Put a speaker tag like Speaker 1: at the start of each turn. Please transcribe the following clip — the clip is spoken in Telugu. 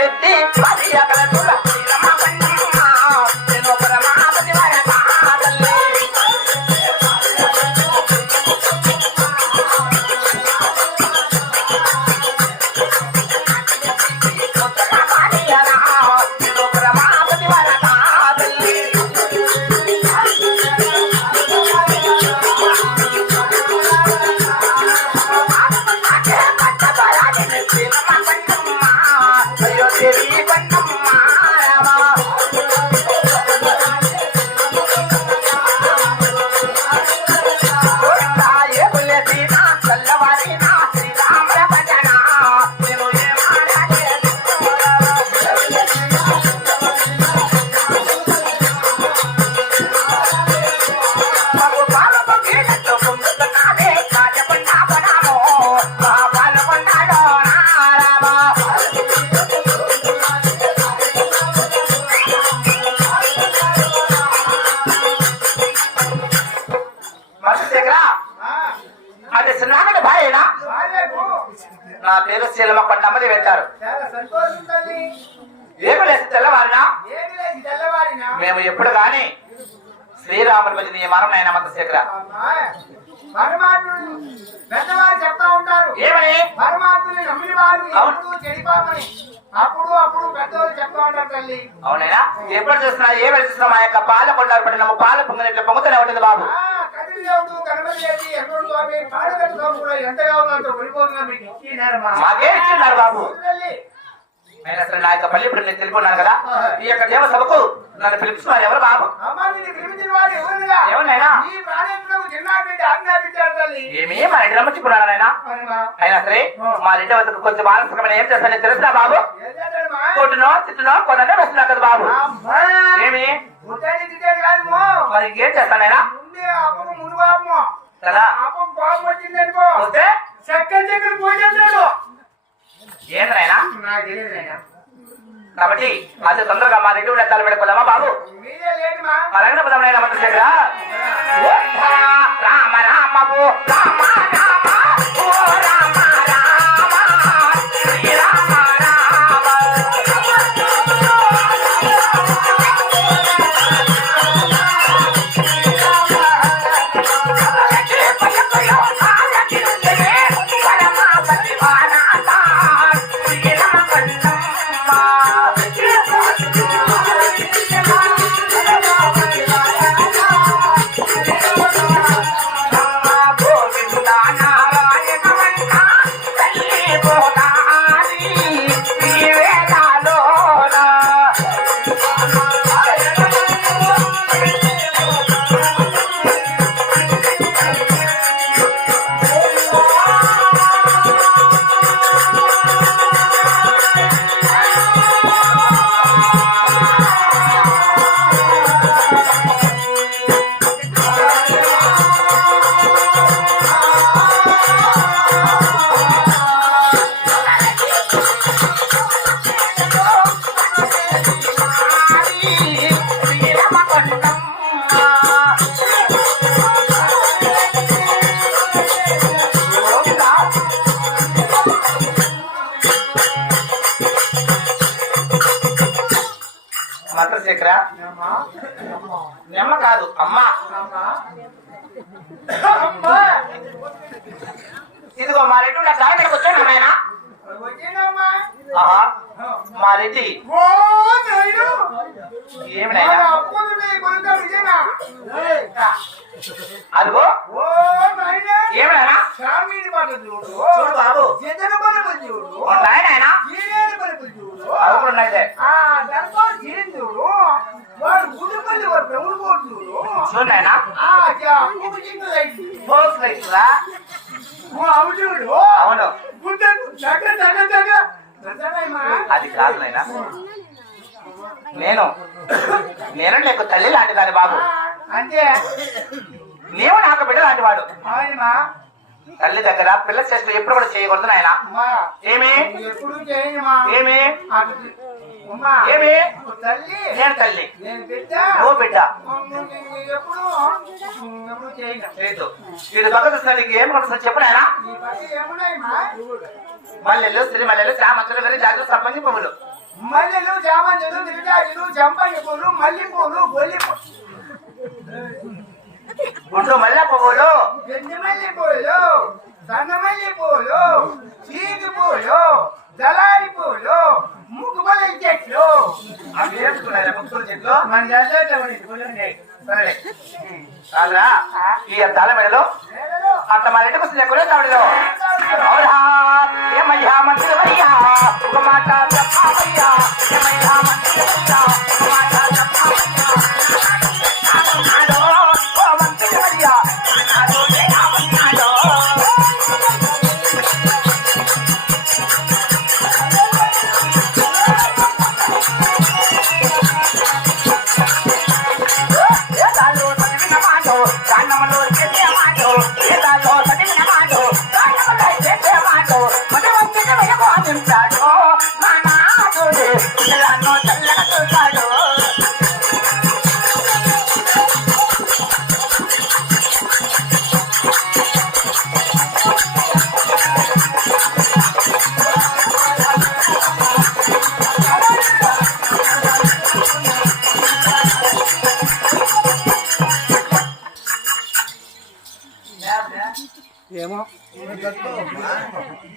Speaker 1: రెడ్డి మరి అక్కడ చూడ. నా పేరు శీలమ కొండమ్మది
Speaker 2: తల్లి.
Speaker 1: ఏమి లేదు తెల్లవారినా? మేము ఎప్పుడు గాని శ్రీరాముని భజన నీ మరం నాయన మంతశేఖర
Speaker 2: అమ్మా, పరమాత్ముడు పెద్దవారు చెప్తా ఉంటారు.
Speaker 1: ఏమని?
Speaker 2: పరమాత్ముని నమ్మిన వారు
Speaker 1: అవును.
Speaker 2: ఎప్పుడు చెడిపోమని అప్పుడు అప్పుడు పెద్దవారు చెప్తా ఉంటారు తల్లి.
Speaker 1: అవునైనా? ఎప్పుడు చూస్తున్నా? ఏమి చూస్తున్నా? మా యొక్క పాల కొండారు పడిన పాల పొంగినట్లు పొంగుతూనే ఉంటుంది బాబు.
Speaker 2: దేవుడు గణపతి ఎక్కడ స్వామి పాడగట్టు స్వామి కూడా ఎంతగా మీకు?
Speaker 1: ఇచ్చిన్నారు బాబు. సరే నా యొక్క పల్లి ఇప్పుడు నేను తెలుపున్నాను కదా. ఈ యొక్క దేవ సభకు నన్ను పిలుపుతున్నారు ఎవరు బాబు? ఎవరినైనా? ఏమి మా ఇంటి అయినా సరే మా ఇంటి వద్దకు కొంచెం ఏం చేస్తానని తెలుసునా బాబు?
Speaker 2: ఏం?
Speaker 1: కొట్టునో తిట్టునో కొననే వస్తున్నా కదా బాబు. ఏమి. మరి ఇంకేం చేస్తానైనా
Speaker 2: అప్పకు ముందు పాపము.
Speaker 1: కదా
Speaker 2: పాపం కోపం వచ్చిందనుకో
Speaker 1: వస్తే
Speaker 2: చక్కని దగ్గర పోయేస్తాడు
Speaker 1: ఏంద్రైనా
Speaker 2: నాకు తెలియదు నాయనా.
Speaker 1: కాబట్టి అది తొందరగా మా రెడ్డి ఎత్తాలు పెట్టుకోలేమా బాబు? అలాగే ఓ రామ రామము రామ. నిమ్మ కాదు అమ్మ. ఇదిగో మా రెడ్డి నా సాయం ఇక్కడికి వచ్చాను నాయన. మా రెడ్డి. ఏమి అదిగో.
Speaker 2: ఓ నాయనా.
Speaker 1: ఏమి నాయన?
Speaker 2: స్వామిని పట్ల చూడు.
Speaker 1: బాబు. నాయన. కూడా ఉన్నాయి
Speaker 2: ఆ దర్బార్ జీరేడు చూడు వాడు గుడిపల్లి వాడు పెముడు కోడు చూడు
Speaker 1: చూడు నాయన
Speaker 2: ఆ జా కుడు జింగు లైట్
Speaker 1: ఫోర్స్ లైట్స్ రా
Speaker 2: ఓ అవు చూడు
Speaker 1: అవును. అది కాదు నాయన. నేను. నేను నీకు తల్లి లాంటి దాని బాబు.
Speaker 2: అంటే
Speaker 1: నీవు నాకు బిడ్డ లాంటి వాడు. తల్లి దగ్గర పిల్ల చేష్టలు ఎప్పుడు కూడా చేయకూడదు నాయన.
Speaker 2: అమ్మా.
Speaker 1: ఏమి? ఏమి? ఏమి?
Speaker 2: తల్లి.
Speaker 1: నేను తల్లి.
Speaker 2: నేను బిడ్డ.
Speaker 1: నువ్వు లేదు. చూసిన నీకు ఏం కొడుతుంది చెప్పు నాయన. మల్లెలు సిరి మల్లెలు చామంతులు గారి సంబంధి పువ్వులు.
Speaker 2: మల్లెలు చామంతులు గిరిజాజులు చంపంగి పూలు మల్లి పూలు గొల్లి
Speaker 1: మల్లె పువ్వులు
Speaker 2: గండి మల్లి పూలు సన్నమల్లి పూలు చీకి పూలు దళారి పూలు ముక్కుమల్లి చెట్లు.
Speaker 1: అవి వేసుకున్నారా ముక్కులు చెట్లు?
Speaker 2: మన.
Speaker 1: సరే. కాదురా ఈ అద్దాల మెడలో
Speaker 2: నేలలో
Speaker 1: అట్లా మా ఇంటికి వస్తుంది ఎక్కడే కావడలో అవునా ఏమయ్యా మంత్రివయ్యా ఒక మాట చెప్పావయ్యా ఏమయ్యా మంత్రివయ్యా ఒక మాట Baju
Speaker 2: 嘛